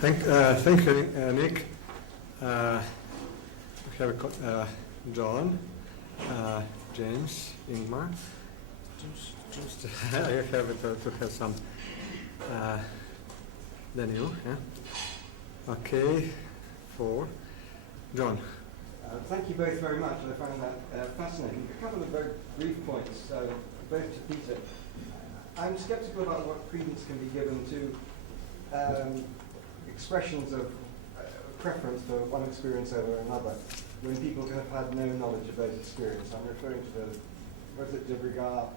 Thank you, Nick. We have John, James, Ingmar. Just I have to have some Daniel. Yeah. Okay, 4. John. Thank you both very much. I found that fascinating. A couple of very brief points, both to Peter. I'm sceptical about what credence can be given to expressions of preference for one experience over another when people have had no knowledge of those experiences. I'm referring to the, was it de Brigard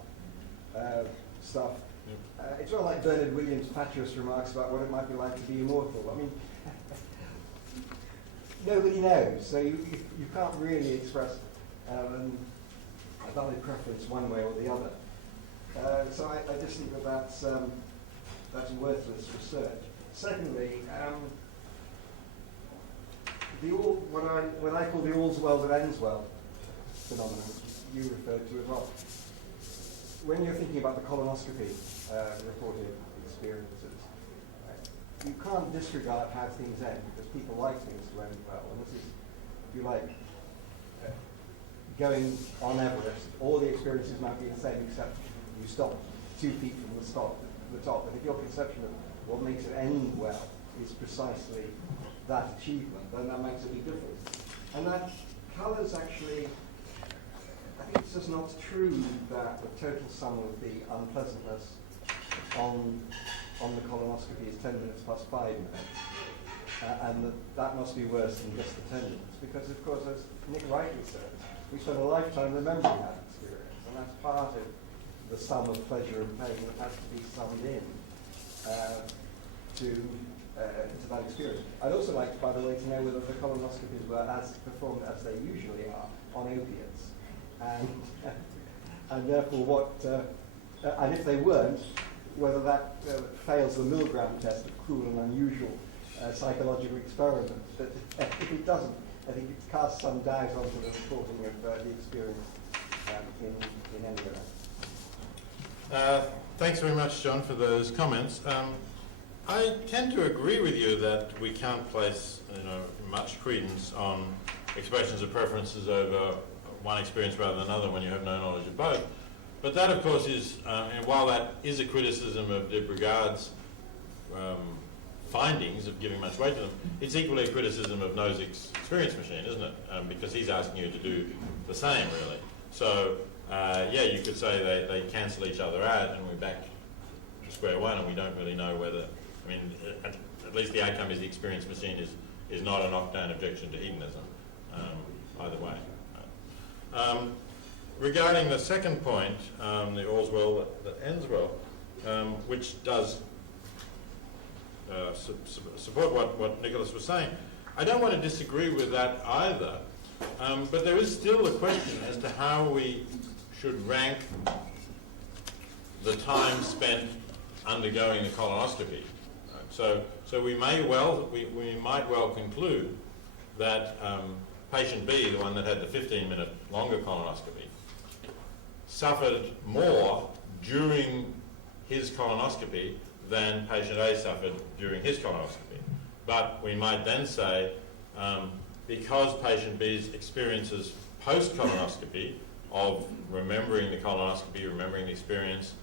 stuff. It's not like Bernard Williams' fatuous remarks about what it might be like to be immortal. I mean, nobody knows, so you can't really express a valid preference one way or the other. So I just think that that's worthless research. Secondly, what I call the all's well that ends well phenomenon, you referred to as well. When you're thinking about the colonoscopy reported experiences, you can't disregard how things end because people like things to end well. And this is, if you like, going on Everest, all the experiences might be the same except you stop 2 feet from the top. But if your conception of what makes it end well is precisely that achievement, then that makes a big difference. And that colours actually, I think it's just not true that the total sum of the unpleasantness on the colonoscopy is 10 minutes plus 5 minutes. And that must be worse than just the 10 minutes. Because, of course, as Nick rightly says, we spend a lifetime remembering that experience. And that's part of the sum of pleasure and pain that has to be summed in to that experience. I'd also like, by the way, to know whether the colonoscopies were as performed as they usually are on opiates. And therefore what, and if they weren't, whether that fails the milligram test of cruel and unusual psychological experiments. But if it doesn't, I think it casts some doubt onto the reporting of the experience in any event. Thanks very much, John, for those comments. I tend to agree with you that we can't place much credence on expressions of preferences over one experience rather than another when you have no knowledge of both. But that, of course, is, and while that is a criticism of de Brigard's findings of giving much weight to them, it's equally a criticism of Nozick's experience machine, isn't it? Because he's asking you to do the same, really. So, yeah, you could say they cancel each other out and we're back to square one and we don't really know whether, I mean, at least the outcome is the experience machine is not a knockdown objection to hedonism, either way. Regarding the second point, the all's well that ends well, which does support what Nicholas was saying, I don't want to disagree with that either, but there is still a question as to how we should rank the time spent undergoing the colonoscopy. So we might well conclude that patient B, the one that had the 15-minute longer colonoscopy, suffered more during his colonoscopy than patient A suffered during his colonoscopy. But we might then say, because patient B's experiences post-colonoscopy of remembering the colonoscopy, remembering the experience,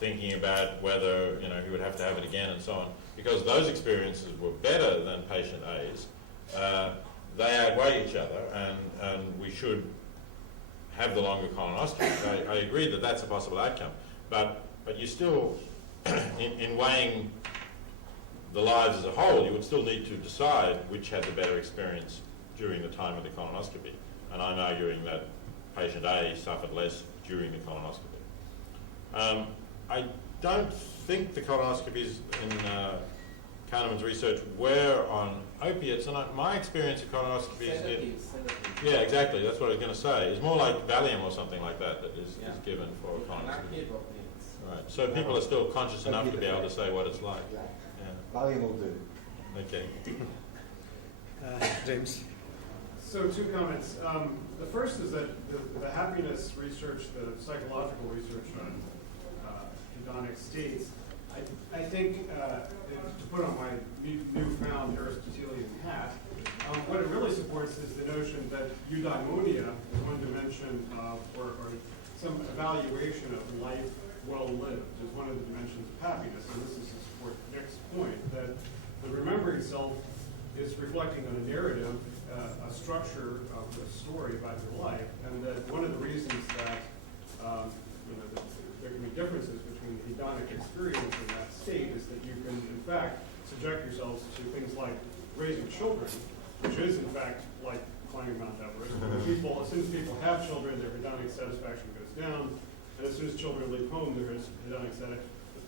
thinking about whether he would have to have it again and so on, because those experiences were better than patient A's, they outweigh each other, and we should have the longer colonoscopy. I agree that that's a possible outcome, but you still, in weighing the lives as a whole, you would still need to decide which had the better experience during the time of the colonoscopy. And I'm arguing that patient A suffered less during the colonoscopy. I don't think the colonoscopies in Kahneman's research were on opiates, and my experience of colonoscopies yeah, exactly, that's what I was going to say. It's more like Valium or something like that is given for a colonoscopy. Right, so people are still conscious enough to be able to say what it's like. Yeah. Yeah. Valium will do. Okay. James. So 2 comments. The first is that the happiness research, the psychological research on hedonic states, I think, to put on my newfound Aristotelian hat, what it really supports is the notion that eudaimonia is one dimension of, or some evaluation of life well lived is one of the dimensions of happiness. And this is to support Nick's point, that the remembering self is reflecting on a narrative, a structure of the story about your life, and that one of the reasons that there can be differences between the hedonic experience and that state is that you can, in fact, subject yourselves to things like raising children, which is, in fact, like climbing Mount Everest. As soon as people have children, their hedonic satisfaction goes down, and as soon as children leave home, their hedonic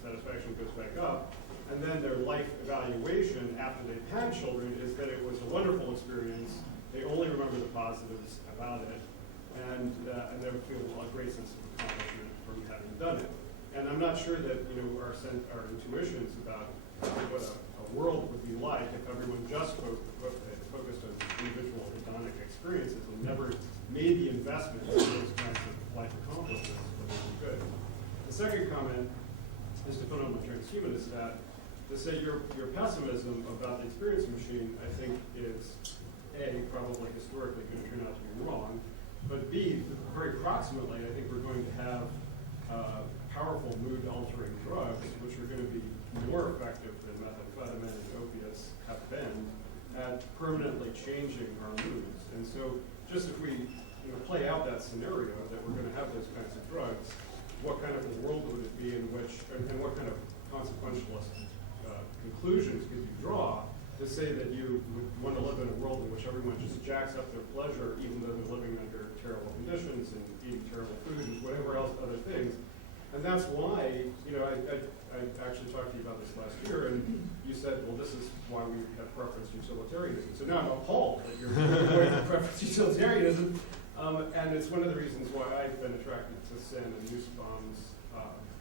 satisfaction goes back up. And then their life evaluation after they've had children is that it was a wonderful experience. They only remember the positives about it, and they would feel a great sense of accomplishment from having done it. And I'm not sure that our intuitions about what a world would be like if everyone just focused on individual hedonic experiences and never made the investment in those kinds of life accomplishments, would be good. The second comment is to put on my transhumanist hat. To say your pessimism about the experience machine, I think, is A, probably historically going to turn out to be wrong, but B, very proximately, I think we're going to have powerful mood-altering drugs, which are going to be more effective than methamphetamine and opiates have been at permanently changing our moods. And so, just if we play out that scenario that we're going to have those kinds of drugs, what kind of a world would it be in which, and what kind of consequentialist conclusions could you draw to say that you would want to live in a world in which everyone just jacks up their pleasure even though they're living under terrible conditions and eating terrible food and whatever else, other things. And that's why, I actually talked to you about this last year, and you said, well, this is why we have preference utilitarianism. So now I'm appalled that you're going for preference utilitarianism. And it's one of the reasons why I've been attracted to Sen and Nussbaum's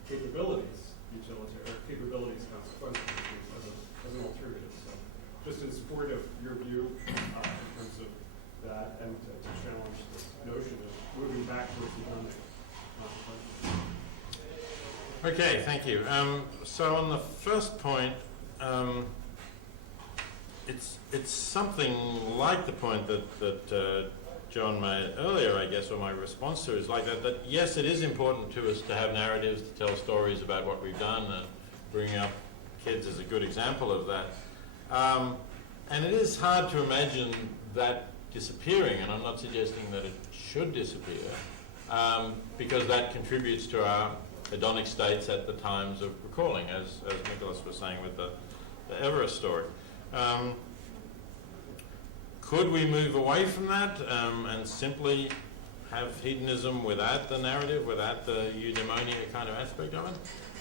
capabilities consequences as an alternative. So just in support of your view in terms of that, and to challenge this notion of moving back towards economic consequences. Okay, thank you. So on the first point, it's something like the point that John made earlier, I guess, or my response to it is like that yes, it is important to us to have narratives, to tell stories about what we've done, and bringing up kids is a good example of that. And it is hard to imagine that disappearing, and I'm not suggesting that it should disappear, because that contributes to our hedonic states at the times of recalling, as Nicholas was saying with the Everest story. Could we move away from that and simply have hedonism without the narrative, without the eudaimonia kind of aspect of it?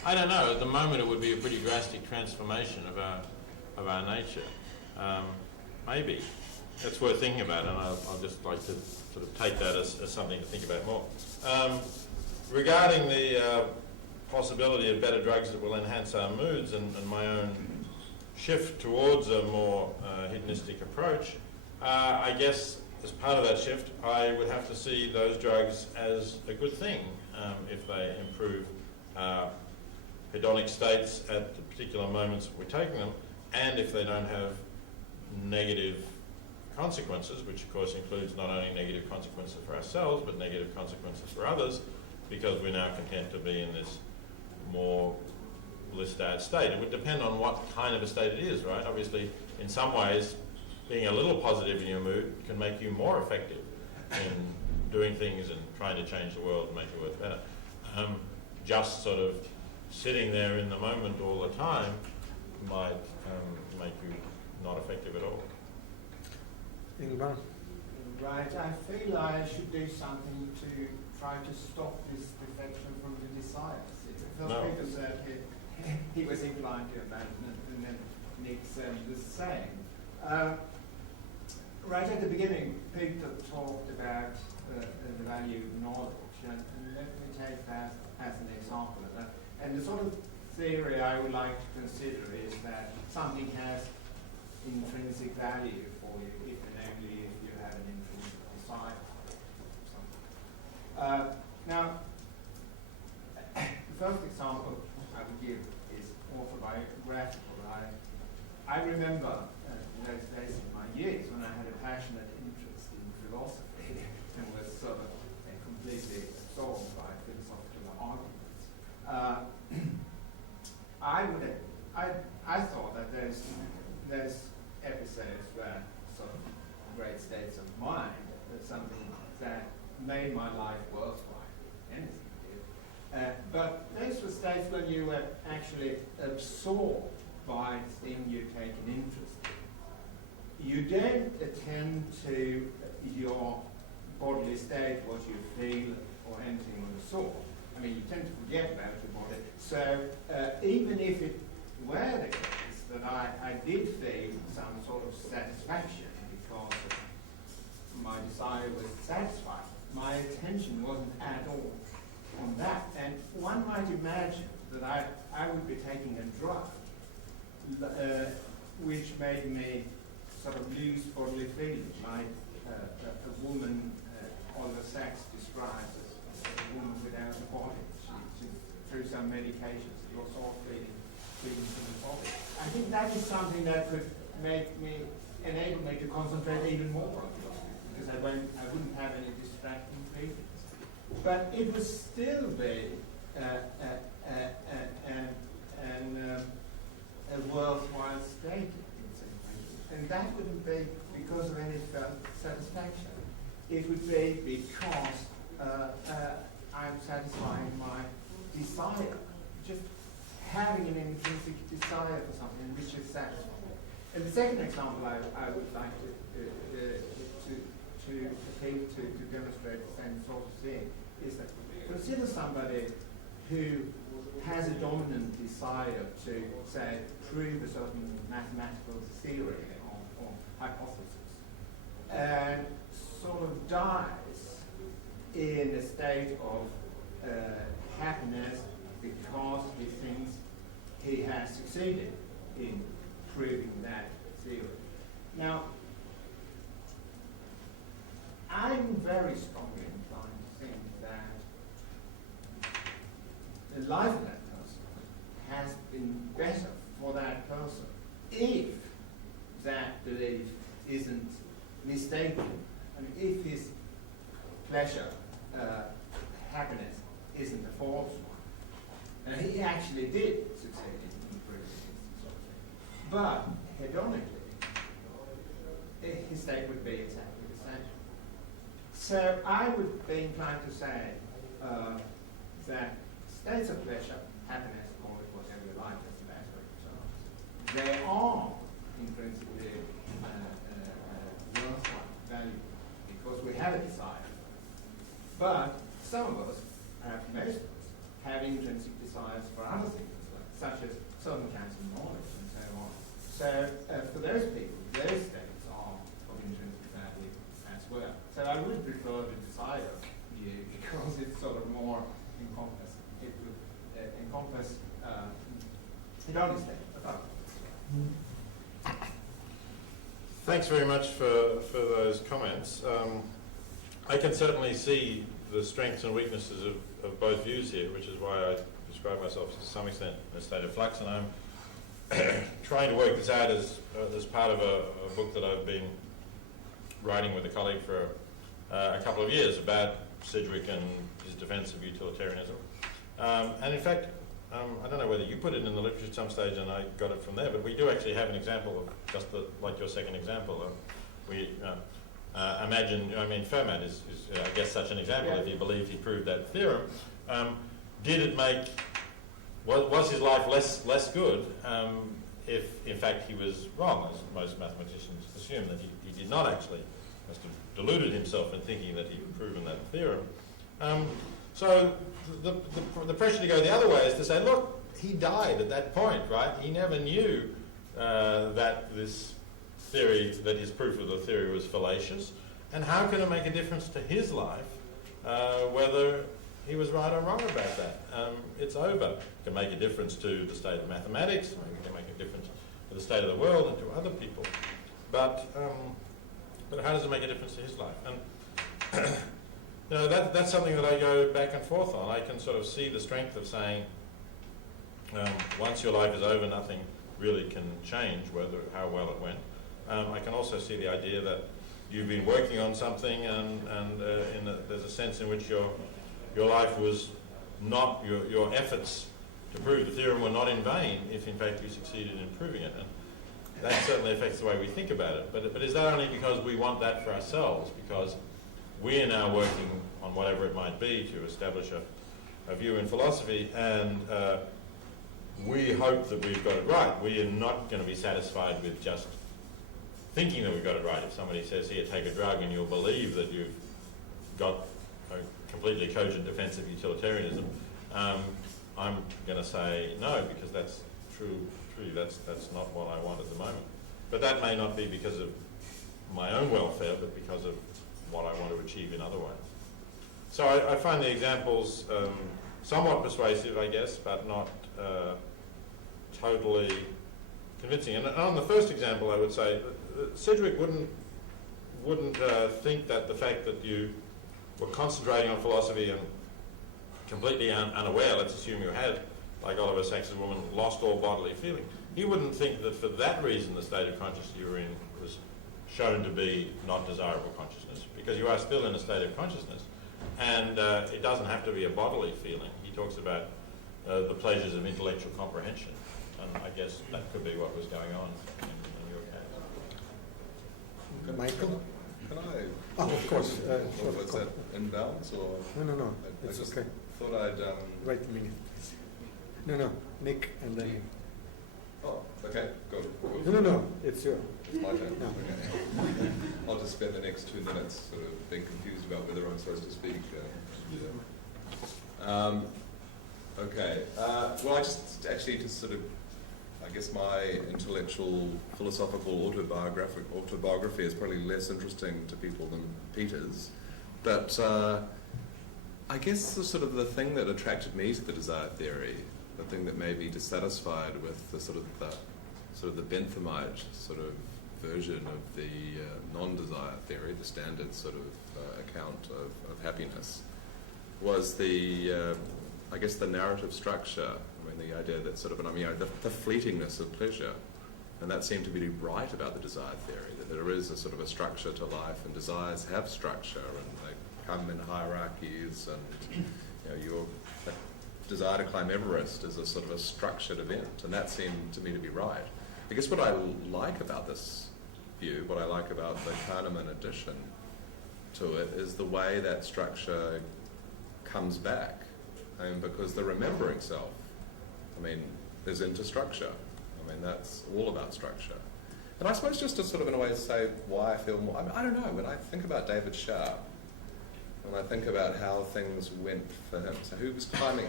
I don't know. At the moment, it would be a pretty drastic transformation of our nature. Maybe. That's worth thinking about, and I'll just like to sort of take that as something to think about more. Regarding the possibility of better drugs that will enhance our moods and my own shift towards a more hedonistic approach, I guess as part of that shift, I would have to see those drugs as a good thing if they improve hedonic states at the particular moments that we're taking them, and if they don't have negative consequences, which of course includes not only negative consequences for ourselves, but negative consequences for others, because we're now content to be in this more blissed out state. It would depend on what kind of a state it is, right? Obviously, in some ways, being a little positive in your mood can make you more effective in doing things and trying to change the world and make the world better. Just sort of sitting there in the moment all the time might make you not effective at all. Ingvar? Right, I feel I should do something to try to stop this defection from the desires. Peter said he was inclined to abandon, and then Nick said the same. Right at the beginning, Peter talked about the value of knowledge, and let me take that as an example of that. And the sort of theory I would like to consider is that something has intrinsic value for you, if and only if you have an intrinsic desire for something. Now, the first example I would give is autobiographical. I remember those days in my years when I had a passionate interest in philosophy and was sort of completely absorbed by philosophical arguments. I thought that those episodes were sort of great states of mind, something that made my life worthwhile. Anything did. But those were states when you were actually absorbed by the thing you've taken interest in. You don't attend to your bodily state, what you feel, or anything of the sort. I mean, you tend to forget about your body. So even if it were the case that I did feel some sort of satisfaction because my desire was satisfied, my attention wasn't at all on that. And one might imagine that I would be taking a drug which made me sort of lose bodily feeling, like a woman Oliver Sacks describes as a woman without a body. She through some medications, it was all feelings in the body. I think that is something that could enable me to concentrate even more on it, because I wouldn't have any distracting feelings. But it would still be a worthwhile state in some ways. And that wouldn't be because of any satisfaction. It would be because I'm satisfying my desire, just having an intrinsic desire for something which is satisfying. And the second example I would like to appeal to demonstrate the same sort of thing is that consider somebody who has a dominant desire to, say, prove a certain mathematical theory or hypothesis, and sort of dies in a state of happiness because he thinks he has succeeded in proving that theory. Now, I'm very strongly inclined to think that the life of that person has been better for that person if that belief isn't mistaken, and if his pleasure, happiness, isn't a false one. And he actually did succeed in proving this sort of thing. But hedonically, his state would be exactly the same. So I would be inclined to say that states of pleasure, happiness, call it whatever you like, as the matter of terms, they are intrinsically worthwhile, valuable, because we have a desire. But some of us, perhaps most of us, have intrinsic desires for other things as well, such as certain kinds of knowledge and so on. So for those people, those states are of intrinsic value as well. So I would prefer the desire view because it's sort of more encompassing. It would encompass hedonic state. Thanks very much for those comments. I can certainly see the strengths and weaknesses of both views here, which is why I describe myself to some extent in a state of flux, and I'm trying to work this out as part of a book that I've been writing with a colleague for a couple of years about Sidgwick and his defence of utilitarianism. And in fact, I don't know whether you put it in the literature at some stage and I got it from there, but we do actually have an example of just like your second example. Imagine, I mean, Fermat is I guess, such an example. Yeah. If he believed he proved that theorem, did it make, was his life less good if, in fact, he was wrong, as most mathematicians assume, that he did not actually, must have deluded himself in thinking that he'd proven that theorem. So the pressure to go the other way is to say, look, he died at that point, right? He never knew that this theory, that his proof of the theory was fallacious, and how can it make a difference to his life whether he was right or wrong about that? It's over. It can make a difference to the state of mathematics, it can make a difference to the state of the world and to other people, but how does it make a difference to his life? And you know, that's something that I go back and forth on. I can sort of see the strength of saying, once your life is over, nothing really can change how well it went. I can also see the idea that you've been working on something, and there's a sense in which your life was not, your efforts to prove the theorem were not in vain if in fact you succeeded in proving it. And that certainly affects the way we think about it. But is that only because we want that for ourselves? Because we are now working on whatever it might be to establish a view in philosophy, and we hope that we've got it right. We are not going to be satisfied with just thinking that we've got it right. If somebody says, here, take a drug, and you'll believe that you've got a completely cogent defense of utilitarianism, I'm going to say no, because that's true. That's not what I want at the moment. But that may not be because of my own welfare, but because of what I want to achieve in other ways. So I find the examples somewhat persuasive, I guess, but not totally convincing. And on the first example, I would say Sedgwick wouldn't think that the fact that you were concentrating on philosophy and completely unaware, let's assume you had, like Oliver Sacks's woman, lost all bodily feeling. He wouldn't think that for that reason the state of consciousness you were in was shown to be not desirable consciousness, because you are still in a state of consciousness. And it doesn't have to be a bodily feeling. He talks about the pleasures of intellectual comprehension, and I guess that could be what was going on in your case. Michael? Can I? Oh, of course. Or was that inbounds or? No. I It's just okay. thought I'd. Wait a minute. No. Nick, and then you. Oh, okay. Go. No. It's your. It's my turn. No. Okay. I'll just spend the next 2 minutes sort of being confused about whether I'm supposed to speak. Okay. Well, I just actually just sort of, I guess my intellectual, philosophical autobiography is probably less interesting to people than Peter's, but I guess the sort of the thing that attracted me to the desire theory, the thing that made me dissatisfied with the sort of the Benthamite sort of version of the non-desire theory, the standard sort of account of happiness, was the I guess the narrative structure. I mean, the idea that sort of, the fleetingness of pleasure, and that seemed to be right about the desire theory, that there is a sort of a structure to life, and desires have structure, and they come in hierarchies, and your desire to climb Everest is a sort of a structured event, and that seemed to me to be right. I guess what I like about this view, what I like about the Kahneman addition to it, is the way that structure comes back. I mean, because the remembering self, is into structure. That's all about structure. And I suppose just to sort of in a way say why I feel more, I don't know, when I think about David Sharp, when I think about how things went for him, so who was climbing,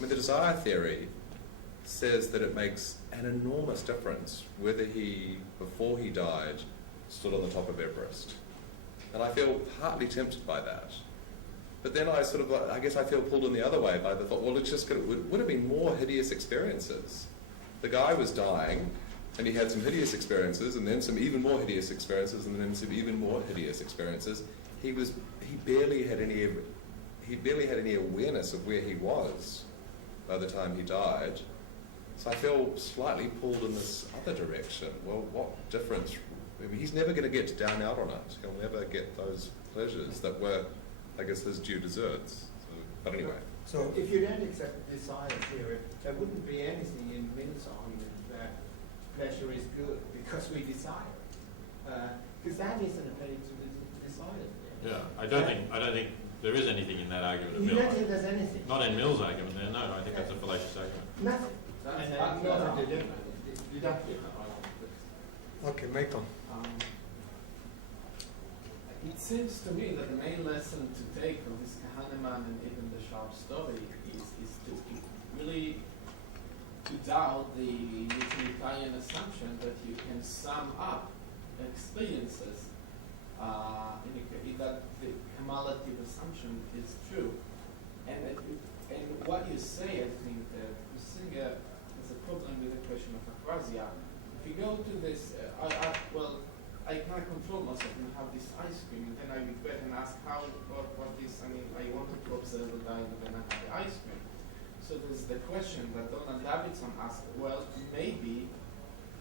the desire theory says that it makes an enormous difference whether he, before he died, stood on the top of Everest. And I feel partly tempted by that. But then I guess I feel pulled in the other way by the thought, well, would have been more hideous experiences. The guy was dying, and he had some hideous experiences, and then some even more hideous experiences, and then some even more hideous experiences. He barely had any awareness of where he was by the time he died. So I feel slightly pulled in this other direction. Well, what difference? He's never going to get down out on it. He'll never get those pleasures that were, I guess, his due deserts. But anyway. So if you don't accept the desire theory, there wouldn't be anything in Mill's argument that pleasure is good because we desire. Because that isn't applied to the desire theory. Yeah, I don't think there is anything in that argument of You Mill. don't think there's anything? Not in Mill's argument there, no. I think that's a fallacious argument. Nothing. Not a deductive. Okay, Michael. It seems to me that the main lesson to take from this Kahneman and even the Sharp story is to really to doubt the utilitarian assumption that you can sum up experiences that the cumulative assumption is true. And what you say, I think, Singer has a problem with the question of akrasia. If you go to this, I can't control myself and have this ice cream, and then I regret and ask what this, I wanted to observe the guy, but then I have the ice cream. So there's raises the question that Donald Davidson asked, well, maybe,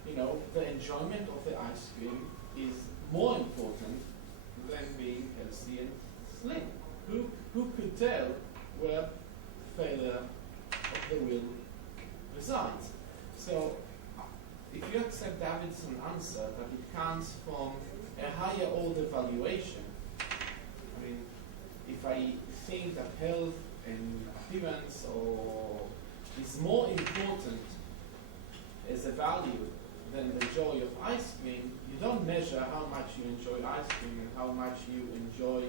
you know, the enjoyment of the ice cream is more important than being healthy and slim. Who could tell where failure of the will resides? So, if you accept Davidson's answer that it comes from a higher order valuation, I mean, if I think that health and appearance is more important as a value than the joy of ice cream, you don't measure how much you enjoy ice cream and how much you enjoy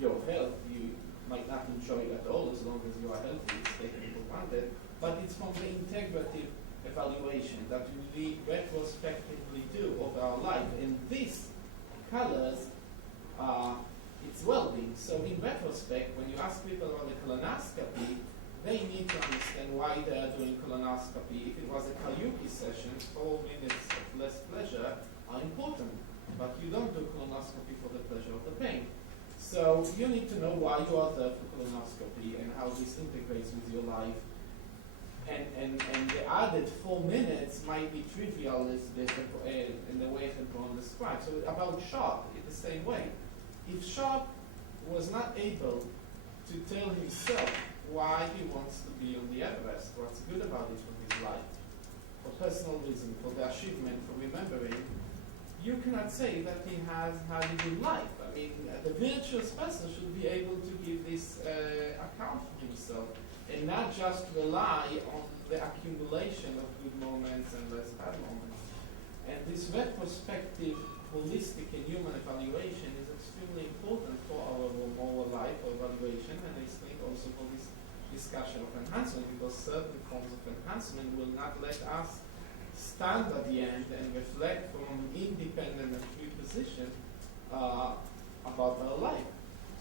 your health. You might not enjoy it at all as long as you are healthy, it's taken for granted, but it's from the integrative evaluation that we retrospectively do of our life, and this colors its well-being. So in retrospect, when you ask people about the colonoscopy, they need to understand why they are doing colonoscopy. If it was a karaoke session, 4 minutes of less pleasure are important, but you don't do colonoscopy for the pleasure of the pain. So you need to know why you are there for colonoscopy and how this integrates with your life. And the added 4 minutes might be trivial as in the way that Ron described. So about Sharp, in the same way. If Sharp was not able to tell himself why he wants to be on the Everest, what's good about it for his life, for personal reason, for the achievement, for remembering, you cannot say that he has had a good life. I mean, the virtuous person should be able to give this account for himself and not just rely on the accumulation of good moments and less bad moments. And this retrospective, holistic and human evaluation is extremely important for our moral life or evaluation, and I think also for this discussion of enhancement, because certain forms of enhancement will not let us stand at the end and reflect from an independent and free position about our life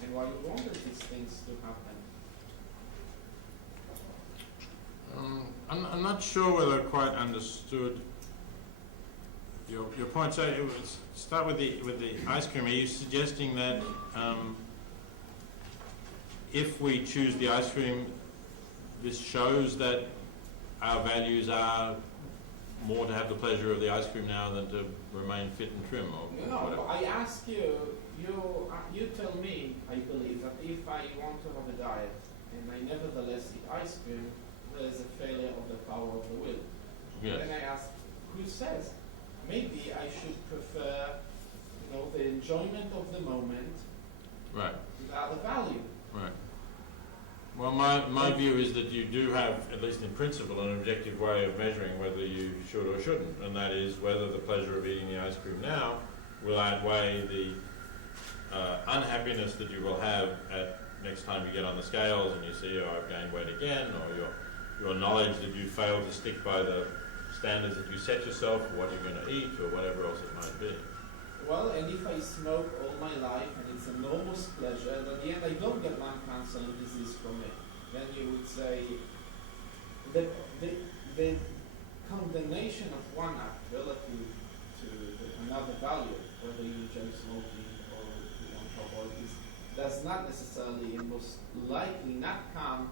and why we wanted these things to happen. I'm not sure whether I quite understood your point. So it was, start with the ice cream. Are you suggesting that if we choose the ice cream, this shows that our values are more to have the pleasure of the ice cream now than to remain fit and trim? Or No, whatever? I ask you, you tell me, I believe, that if I want to have a diet and I nevertheless eat ice cream, there is a failure of the power of the will. Yes. Then I ask, who says? Maybe I should prefer, the enjoyment of the moment Right. without the value. Right. Well, my view is that you do have, at least in principle, an objective way of measuring whether you should or shouldn't, and that is whether the pleasure of eating the ice cream now will outweigh the unhappiness that you will have at next time you get on the scales and you see, oh, I've gained weight again, or your knowledge that you failed to stick by the standards that you set yourself for what you're going to eat or whatever else it might be. Well, and if I smoke all my life and it's an enormous pleasure, and at the end I don't get lung cancer and disease from it, then you would say the condemnation of one act relative to another value, whether you enjoy smoking or you want to avoid this, does not necessarily and most likely not come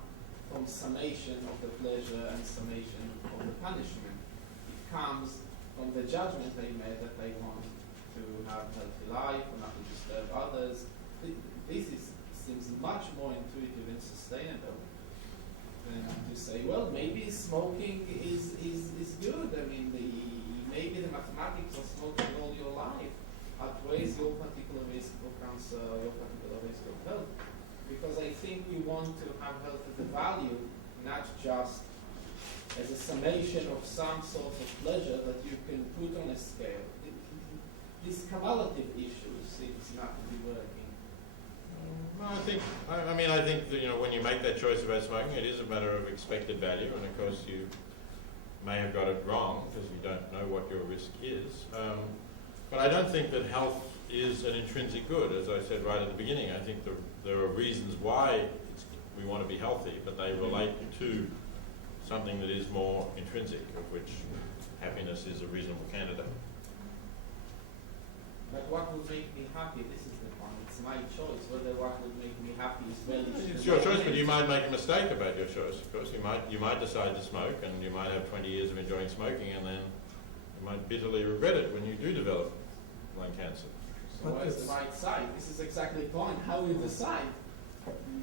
from summation of the pleasure and summation of the punishment. It comes from the judgment they made that they want to have a healthy life or not to disturb others. This seems much more intuitive and sustainable than to say, well, maybe smoking is good. I mean, maybe the mathematics of smoking all your life outweighs your particular risk for cancer, your particular risk of health. Because I think we want to have health as a value, not just as a summation of some sort of pleasure that you can put on a scale. This cumulative issue seems not to be working. No, I think that, when you make that choice about smoking, it is a matter of expected value, and of course you may have got it wrong because you don't know what your risk is. But I don't think that health is an intrinsic good, as I said right at the beginning. I think there are reasons why we want to be healthy, but they relate to something that is more intrinsic, of which happiness is a reasonable candidate. But what would make me happy, this is the point, it's my choice, whether what would make me happy is valued. It's your choice, but you might make a mistake about your choice, of course. You might decide to smoke, and you might have 20 years of enjoying smoking, and then you might bitterly regret it when you do develop lung cancer. So where's the right side? This is exactly the point, how you decide.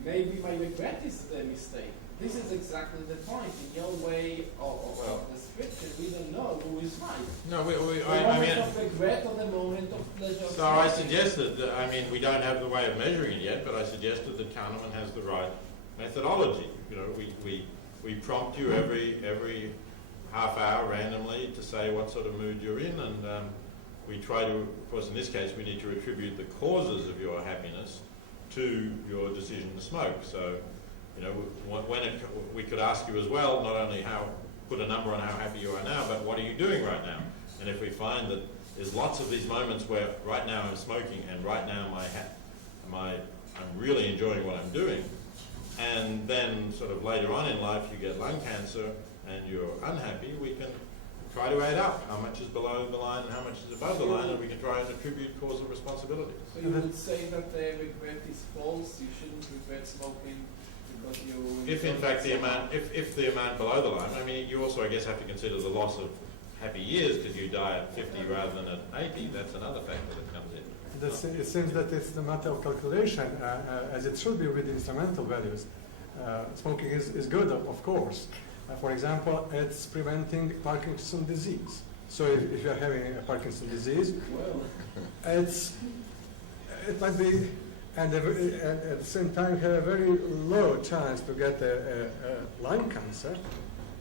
Maybe my regret is the mistake. This is exactly the point. In your way of description, we don't know who is right. No, The I moment mean, of regret or the moment of pleasure. so I suggested that, I mean, we don't have the way of measuring it yet, but I suggested that Kahneman has the right methodology. You know, we prompt you every half hour randomly to say what sort of mood you're in, and we try to, of course in this case, we need to attribute the causes of your happiness to your decision to smoke. So, you know, we could ask you as well, not only put a number on how happy you are now, but what are you doing right now? And if we find that there's lots of these moments where right now I'm smoking and right now I'm really enjoying what I'm doing, and then sort of later on in life you get lung cancer and you're unhappy, we can try to add up how much is below the line and how much is above the line, and we can try and attribute causal responsibility. So you would say that the regret is false, you shouldn't regret smoking because you... If in fact the amount, if the amount below the line, I mean, you also I guess have to consider the loss of happy years because you die at 50 rather than at 80, that's another factor that comes in. It seems that it's a matter of calculation, as it should be with instrumental values. Smoking is good, of course. For example, it's preventing Parkinson's disease. So if you're having a Parkinson's disease, it might be, and at the same time have a very low chance to get a lung cancer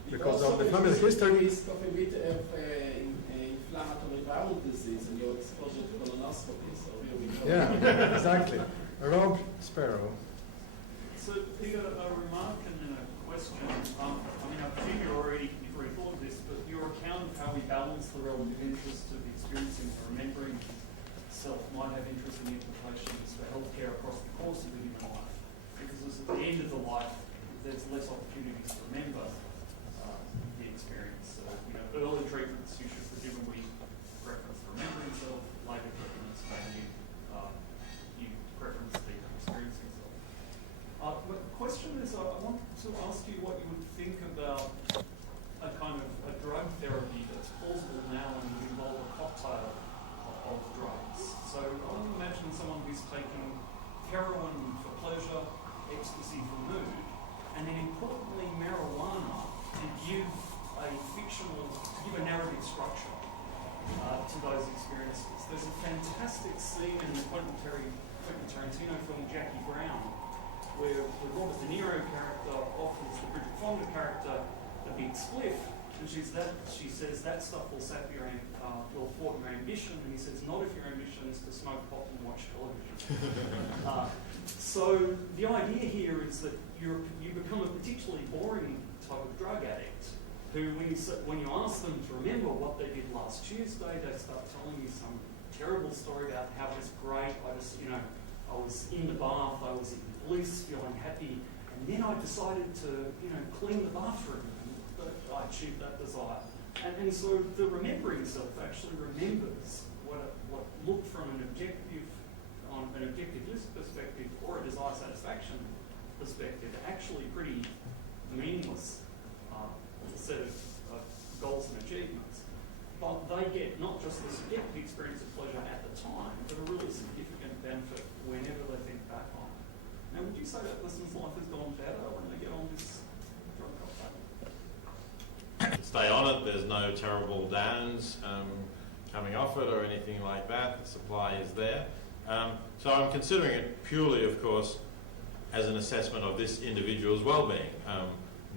because of the family history. Risk of a bit of inflammatory bowel disease and your exposure to colonoscopy. So here we go. Yeah, exactly. Rob Sparrow. So, Peter, a remark and then a question. I mean, I presume you've already thought of this, but your account of how we balance the relative interest of experiencing and remembering self might have interesting implications for healthcare across the course of the human life. Because at the end of the life, there's less opportunities to remember the experience. So, you know, early treatments, you should presumably preference remembering self, later treatments, maybe you preference the experiencing self. But the question is, I want to ask you what you would think about a kind of a drug therapy that's plausible now and would involve a cocktail of drugs. So I want to imagine someone who's taking heroin for pleasure, ecstasy for mood, and then importantly marijuana to give a narrative structure to those experiences. There's a fantastic scene in the Quentin Tarantino film Jackie Brown, where the Robert De Niro character offers the Bridget Fonda character a big spliff, and she says that stuff will sap will thwart your ambition, and he says not if your ambition is to smoke pot and watch television. So the idea here is that you become a particularly boring type of drug addict, who when you ask them to remember what they did last Tuesday, they start telling you some terrible story about how it was great. I was in the bath, I was in bliss, feeling happy, and then I decided to, clean the bathroom, and I achieved that desire. And so the remembering self actually remembers what looked from an objectivist perspective or a desire satisfaction perspective, actually pretty meaningless set of goals and achievements. But they get not just the subjective experience of pleasure at the time, but a really significant benefit whenever they think back on it. Now, would you say that person's life has gone better when they get on this drug cocktail? Stay on it, there's no terrible downs coming off it or anything like that. The supply is there. So I'm considering it purely, of course, as an assessment of this individual's well-being,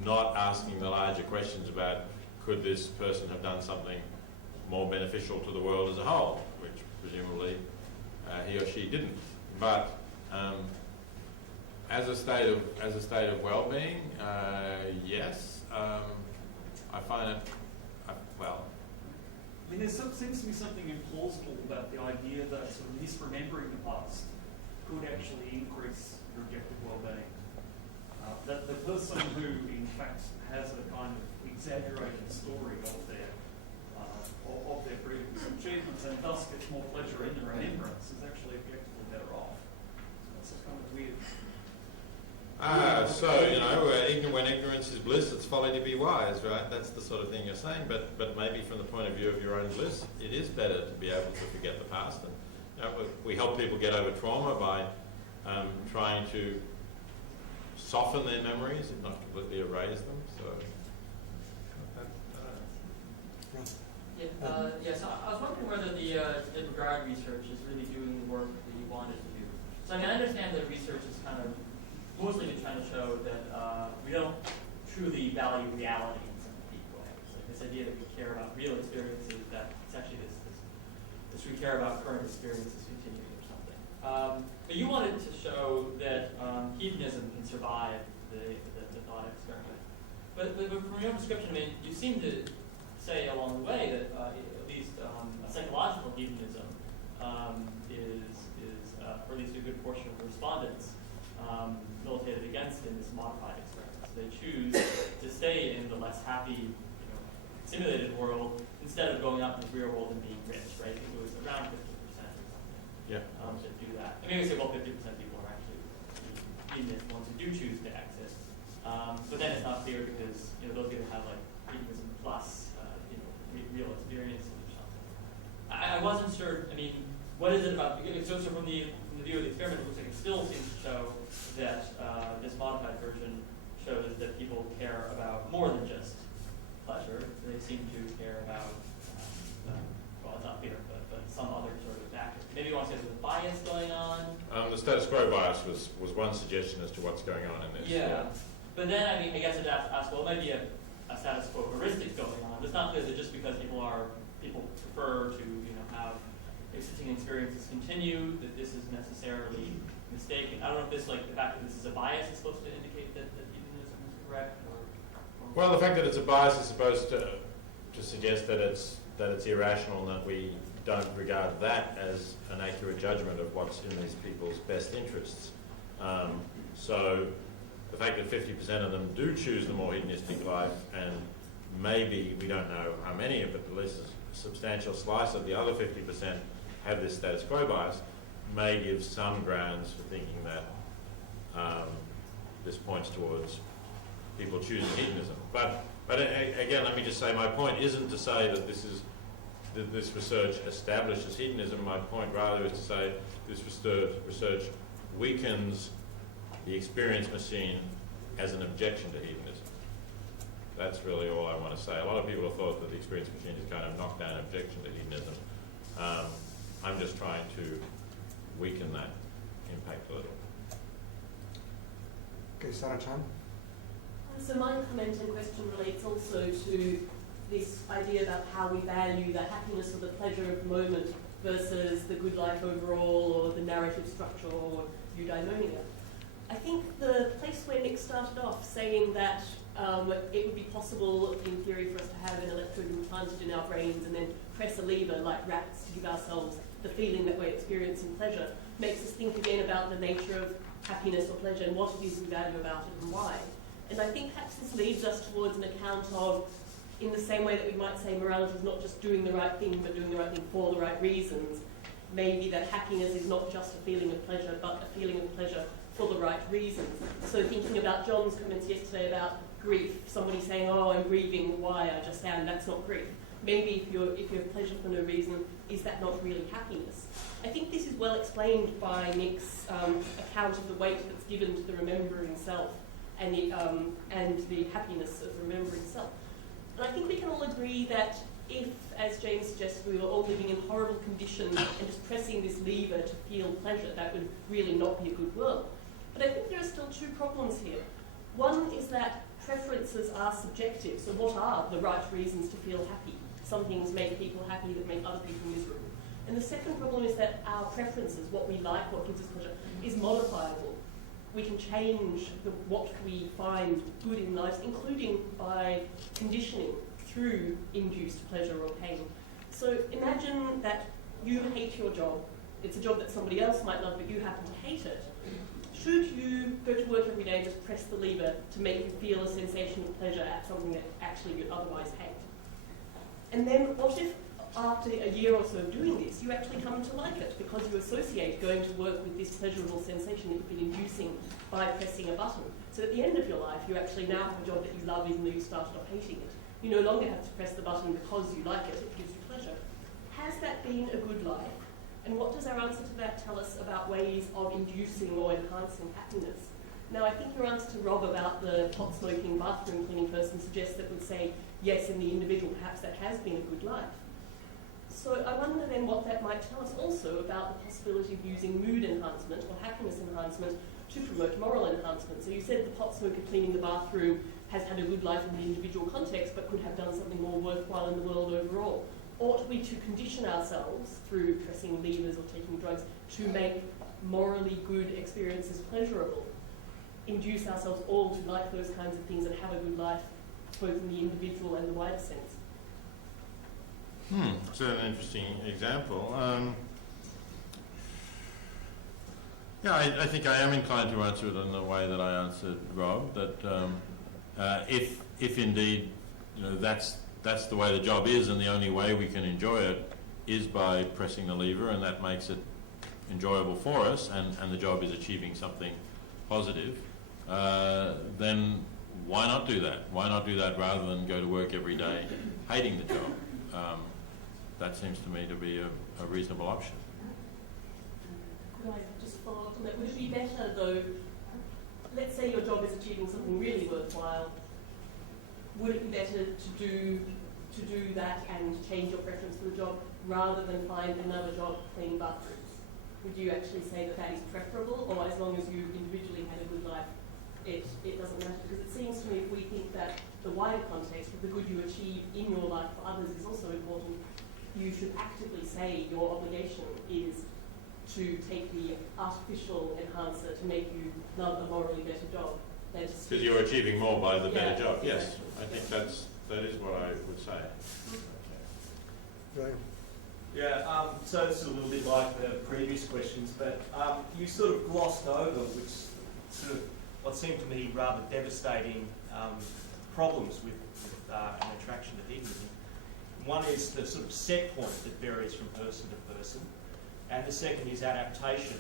not asking the larger questions about could this person have done something more beneficial to the world as a whole, which presumably he or she didn't. But as a state of well-being, yes, I find it well. I mean, there seems to be something implausible about the idea that sort of misremembering the past could actually increase your objective well-being. That the person who, in fact, has a kind of exaggerated story of their of their previous achievements, and thus gets more pleasure in the remembrance, is actually objectively better off. So that's kind of weird. So, you know, when ignorance is bliss, it's folly to be wise, right? That's the sort of thing you're saying, but maybe from the point of view of your own bliss, it is better to be able to forget the past. And you know, we help people get over trauma by trying to soften their memories, if not completely erase them. So, So I was wondering whether the regard research is really doing the work that you wanted to do. So I mean, I understand that research is kind of mostly been trying to show that we don't truly value reality in some deep way. So this idea that we care about real experiences, that it's actually this we care about current experiences continuing or something. But you wanted to show that hedonism can survive the thought experiment. But from your description, I mean, you seem to say along the way that at least a psychological hedonism is or at least a good portion of the respondents militated against in this modified experiment. So they choose to stay in the less happy, simulated world instead of going out in the real world and being rich, right? I think it was around 50% or something. Yeah. That do that. I mean, we say, well, 50% people are actually hedonists, ones who do choose to exit. But then it's not clear because those people have like hedonism plus real experiences or something. I wasn't sure. I mean, what is it about? So from the view of the experiment, it looks like it still seems to show that this modified version shows that people care about more than just pleasure. They seem to care about, well, it's not clear, but some other sort of factor. Maybe you want to say there's a bias going on? the status quo bias was one suggestion as to what's going on in this. Yeah. But then, I mean, I guess I'd ask, well, maybe a status quo heuristic going on. It's not clear that just because people prefer to, have existing experiences continue, that this is necessarily mistaken. I don't know if this, like, the fact that this is a bias is supposed to indicate that hedonism is correct, or Well, the fact that it's a bias is supposed to suggest that it's irrational and that we don't regard that as an accurate judgment of what's in these people's best interests. So the fact that 50% of them do choose the more hedonistic life, and maybe, we don't know how many, but at least a substantial slice of the other 50% have this status quo bias, may give some grounds for thinking that this points towards people choosing hedonism. But again, let me just say, my point isn't to say that this research establishes hedonism. My point rather is to say this research weakens the experience machine as an objection to hedonism. That's really all I want to say. A lot of people have thought that the experience machine is kind of knocked down objection to hedonism. I'm just trying to weaken that impact a little. Okay, Sarah Chan. So my comment and question relates also to this idea about how we value the happiness or the pleasure of the moment versus the good life overall, or the narrative structure, or eudaimonia. I think the place where Nick started off saying that it would be possible in theory for us to have an electrode implanted in our brains and then press a lever like rats to give ourselves the feeling that we're experiencing pleasure makes us think again about the nature of happiness or pleasure and what it is we value about it and why. And I think perhaps this leads us towards an account of, in the same way that we might say morality is not just doing the right thing, but doing the right thing for the right reasons, maybe that happiness is not just a feeling of pleasure, but a feeling of pleasure for the right reasons. So thinking about John's comments yesterday about grief, somebody saying, oh, I'm grieving, why? I just am, that's not grief. Maybe if you have pleasure for no reason, is that not really happiness? I think this is well explained by Nick's account of the weight that's given to the remembering self and the happiness of remembering self. And I think we can all agree that if, as James suggested, we were all living in horrible conditions and just pressing this lever to feel pleasure, that would really not be a good world. But I think there are still two problems here. One is that preferences are subjective, so what are the right reasons to feel happy? Some things make people happy that make other people miserable. And the second problem is that our preferences, what we like, what gives us pleasure, is modifiable. We can change what we find good in life, including by conditioning through induced pleasure or pain. So imagine that you hate your job. It's a job that somebody else might love, but you happen to hate it. Should you go to work every day and just press the lever to make you feel a sensation of pleasure at something that actually you'd otherwise hate? And then what if after a year or so of doing this, you actually come to like it because you associate going to work with this pleasurable sensation that you've been inducing by pressing a button. So at the end of your life, you actually now have a job that you love even though you started off hating it. You no longer have to press the button because you like it, it gives you pleasure. Has that been a good life? And what does our answer to that tell us about ways of inducing or enhancing happiness? Now, I think your answer to Rob about the pot smoking, bathroom cleaning person suggests that would say, yes, in the individual, perhaps that has been a good life. So I wonder then what that might tell us also about the possibility of using mood enhancement or happiness enhancement to promote moral enhancement. So you said the pot smoker cleaning the bathroom has had a good life in the individual context but could have done something more worthwhile in the world overall. Ought we to condition ourselves through pressing levers or taking drugs to make morally good experiences pleasurable? Induce ourselves all to like those kinds of things and have a good life both in the individual and the wider sense? It's an interesting example. Yeah, I think I am inclined to answer it in the way that I answered Rob. That if indeed, that's the way the job is, and the only way we can enjoy it is by pressing the lever, and that makes it enjoyable for us, and the job is achieving something positive, then why not do that? Why not do that rather than go to work every day hating the job? That seems to me to be a reasonable option. Could I just follow up on that? Would it be better though, let's say your job is achieving something really worthwhile, would it be better to do that and change your preference for the job rather than find another job cleaning bathrooms? Would you actually say that that is preferable, or as long as you individually had a good life, it doesn't matter? Because it seems to me if we think that the wider context of the good you achieve in your life for others is also important, you should actively say your obligation is to take the artificial enhancer to make you love a morally better job. Because you're achieving more by the better job. Exactly. Yes, I think that is what I would say. Right. Yeah, so it's a little bit like the previous questions, but you sort of glossed over which sort of what seemed to me rather devastating problems with an attraction to hedonism. One is the sort of set point that varies from person to person, and the second is adaptation.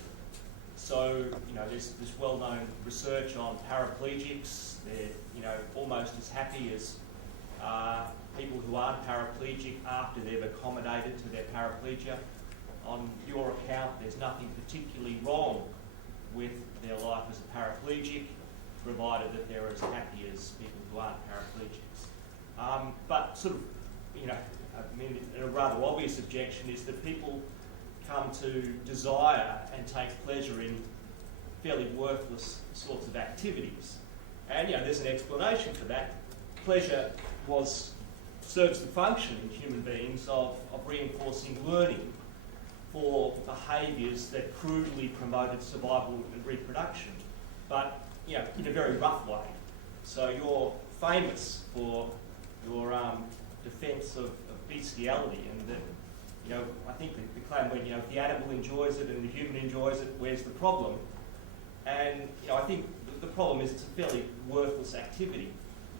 So, there's this well-known research on paraplegics. They're, almost as happy as people who aren't paraplegic after they've accommodated to their paraplegia. On your account, there's nothing particularly wrong with their life as a paraplegic, provided that they're as happy as people who aren't paraplegics. But sort of, a rather obvious objection is that people come to desire and take pleasure in fairly worthless sorts of activities. And there's an explanation for that. Pleasure serves the function in human beings of reinforcing learning for behaviours that crudely promoted survival and reproduction, but in a very rough way. So you're famous for your defence of bestiality, and that I think the claim when if the animal enjoys it and the human enjoys it, where's the problem? And I think the problem is it's a fairly worthless activity.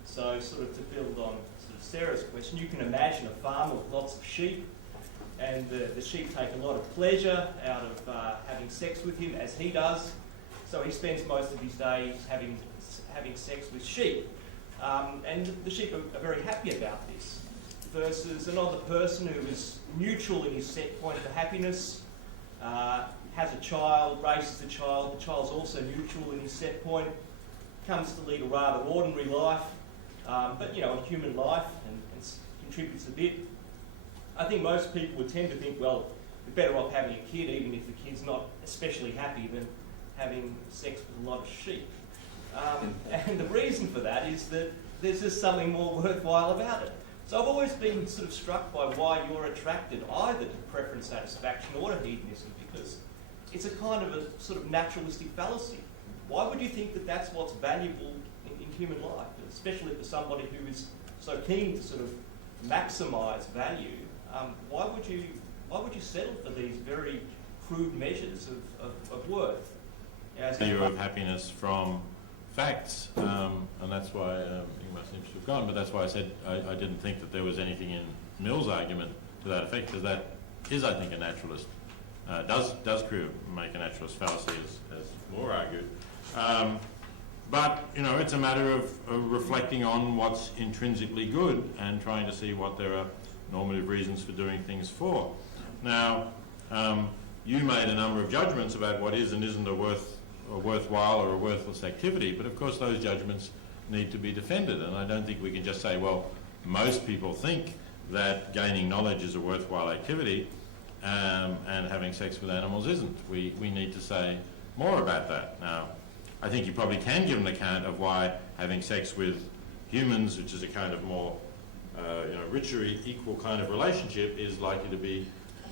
So sort of to build on sort of Sarah's question, you can imagine a farm with lots of sheep, and the sheep take a lot of pleasure out of having sex with him, as he does. So he spends most of his days having sex with sheep. And the sheep are very happy about this, versus another person who is neutral in his set point for happiness, has a child, raises the child's also neutral in his set point, comes to lead a rather ordinary life, but a human life, and contributes a bit. I think most people would tend to think, well, you're better off having a kid, even if the kid's not especially happy, than having sex with a lot of sheep. And the reason for that is that there's just something more worthwhile about it. So I've always been sort of struck by why you're attracted either to preference satisfaction or to hedonism, because it's a kind of a sort of naturalistic fallacy. Why would you think that that's what's valuable in human life, especially for somebody who is so keen to sort of maximise value? Why would you settle for these very crude measures of worth? Value of happiness from facts, and that's why you must seem to have gone, but that's why I said I didn't think that there was anything in Mill's argument to that effect, because that is, I think, a naturalist, does make a naturalist fallacy, as Moore argued. But, you know, it's a matter of reflecting on what's intrinsically good and trying to see what there are normative reasons for doing things for. Now, you made a number of judgments about what is and isn't a worthwhile or a worthless activity, but of course those judgments need to be defended, and I don't think we can just say, well, most people think that gaining knowledge is a worthwhile activity and having sex with animals isn't. We need to say more about that. Now, I think you probably can give an account of why having sex with humans, which is a kind of more richer, equal kind of relationship, is likely to be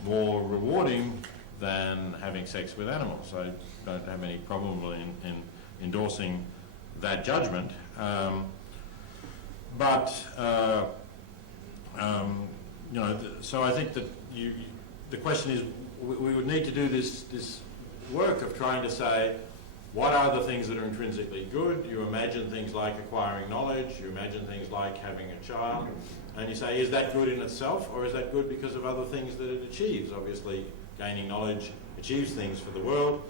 more rewarding than having sex with animals. I don't have any problem in endorsing that judgment. So I think that the question is, we would need to do this work of trying to say, what are the things that are intrinsically good? You imagine things like acquiring knowledge, you imagine things like having a child, and you say, is that good in itself, or is that good because of other things that it achieves? Obviously, gaining knowledge achieves things for the world.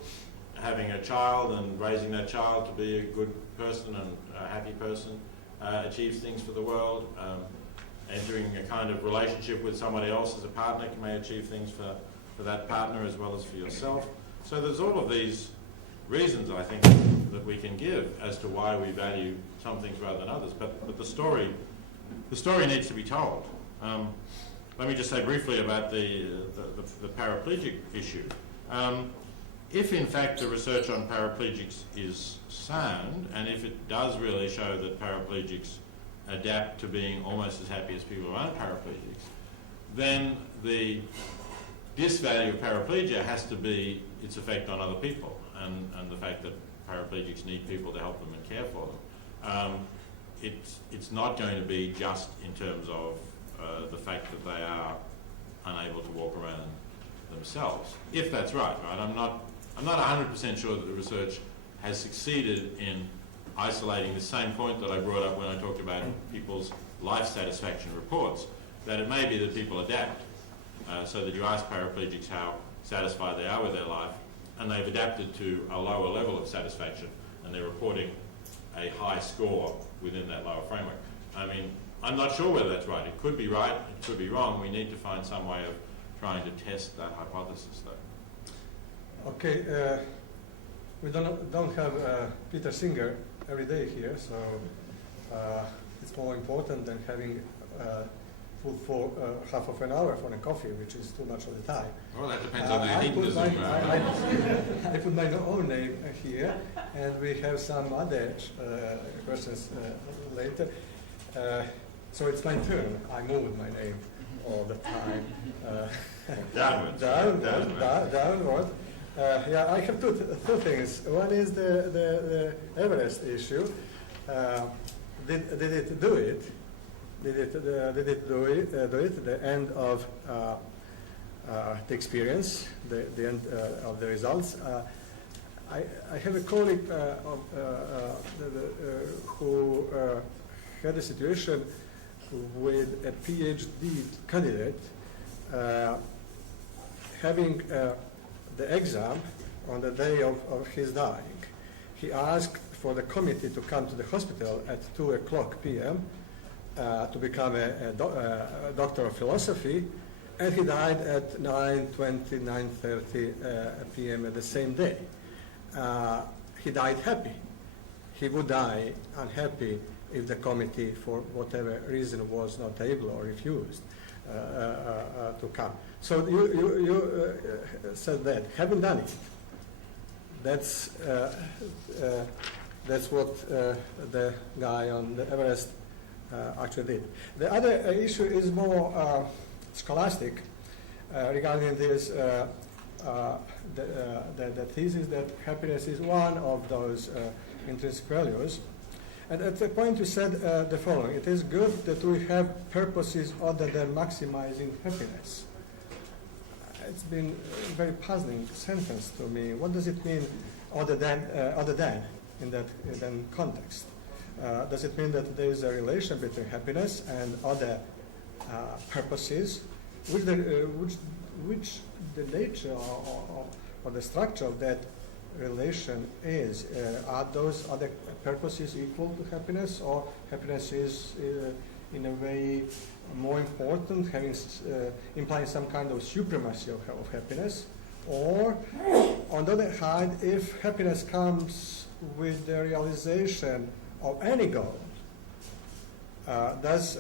Having a child and raising that child to be a good person and a happy person achieves things for the world. Entering a kind of relationship with somebody else as a partner may achieve things for that partner as well as for yourself. So there's all of these reasons, I think, that we can give as to why we value some things rather than others. But the story needs to be told. Let me just say briefly about the paraplegic issue. If in fact the research on paraplegics is sound, and if it does really show that paraplegics adapt to being almost as happy as people who aren't paraplegics, then the disvalue of paraplegia has to be its effect on other people, and the fact that paraplegics need people to help them and care for them. It's not going to be just in terms of the fact that they are unable to walk around themselves, if that's right. I'm not 100% sure that the research has succeeded in isolating the same point that I brought up when I talked about people's life satisfaction reports, that it may be that people adapt, so that you ask paraplegics how satisfied they are with their life, and they've adapted to a lower level of satisfaction, and they're reporting a high score within that lower framework. I mean, I'm not sure whether that's right. It could be right, it could be wrong. We need to find some way of trying to test that hypothesis, though. Okay, we don't have Peter Singer every day here, so it's more important than having food for half of an hour for a coffee, which is too much of the time. Well, that depends on the hedonism. I put my own name here, and we have some other questions later. So it's my turn. I move my name all the time. Downward. Yeah, I have two things. One is the Everest issue. Did it do it? Did it do it? The end of the experience, the end of the results. I have a colleague who had a situation with a PhD candidate having the exam on the day of his dying. He asked for the committee to come to the hospital at 2:00 p.m. To become a doctor of philosophy, and he died at 9:20, 9:30 p.m. at the same day. He died happy. He would die unhappy if the committee, for whatever reason, was not able or refused to come. So you said that. Having done it, that's what the guy on the Everest actually did. The other issue is more scholastic regarding this, the thesis that happiness is one of those intrinsic values. And at the point you said the following: it is good that we have purposes other than maximizing happiness. It's been a very puzzling sentence to me. What does it mean, other than? in that context? Does it mean that there is a relation between happiness and other purposes, which the nature or the structure of that relation is? Are those other purposes equal to happiness, or happiness is in a way more important, implying some kind of supremacy of happiness? Or, on the other hand, if happiness comes with the realization of any goal, does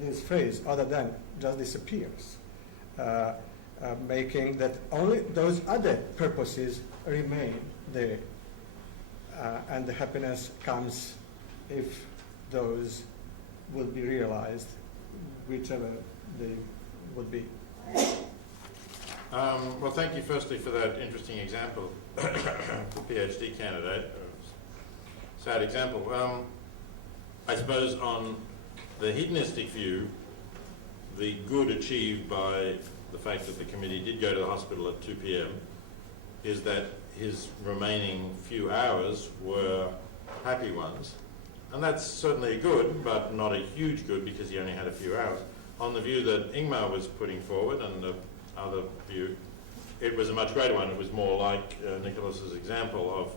this phrase "other than" just disappears, making that only those other purposes remain there, and the happiness comes if those will be realized, whichever they would be. Well, thank you firstly for that interesting example, the PhD candidate. Sad example. I suppose on the hedonistic view, the good achieved by the fact that the committee did go to the hospital at 2 p.m. is that his remaining few hours were happy ones. And that's certainly good, but not a huge good because he only had a few hours. On the view that Ingmar was putting forward and the other view, it was a much greater one. It was more like Nicholas's example of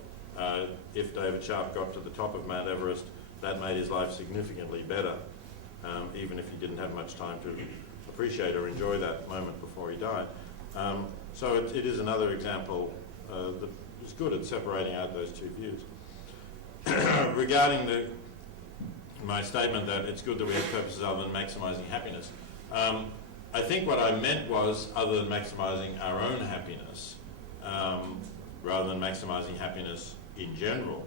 if David Sharp got to the top of Mount Everest, that made his life significantly better, even if he didn't have much time to appreciate or enjoy that moment before he died. So it is another example that is good at separating out those two views. Regarding my statement that it's good that we have purposes other than maximising happiness, I think what I meant was other than maximising our own happiness, rather than maximising happiness in general.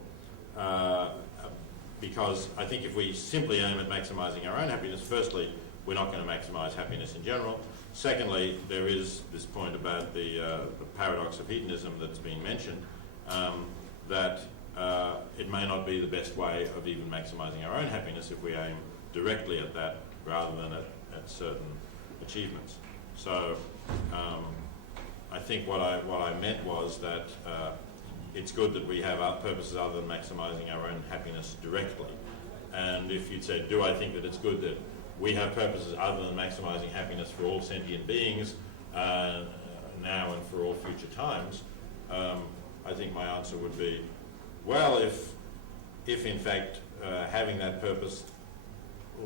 Because I think if we simply aim at maximising our own happiness, firstly, we're not going to maximise happiness in general. Secondly, there is this point about the paradox of hedonism that's been mentioned, that it may not be the best way of even maximising our own happiness if we aim directly at that rather than at certain achievements. So I think what I meant was that it's good that we have purposes other than maximising our own happiness directly. And if you'd said, do I think that it's good that we have purposes other than maximising happiness for all sentient beings now and for all future times, I think my answer would be, well, if in fact having that purpose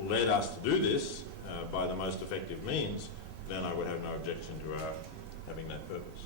led us to do this by the most effective means, then I would have no objection to our having that purpose.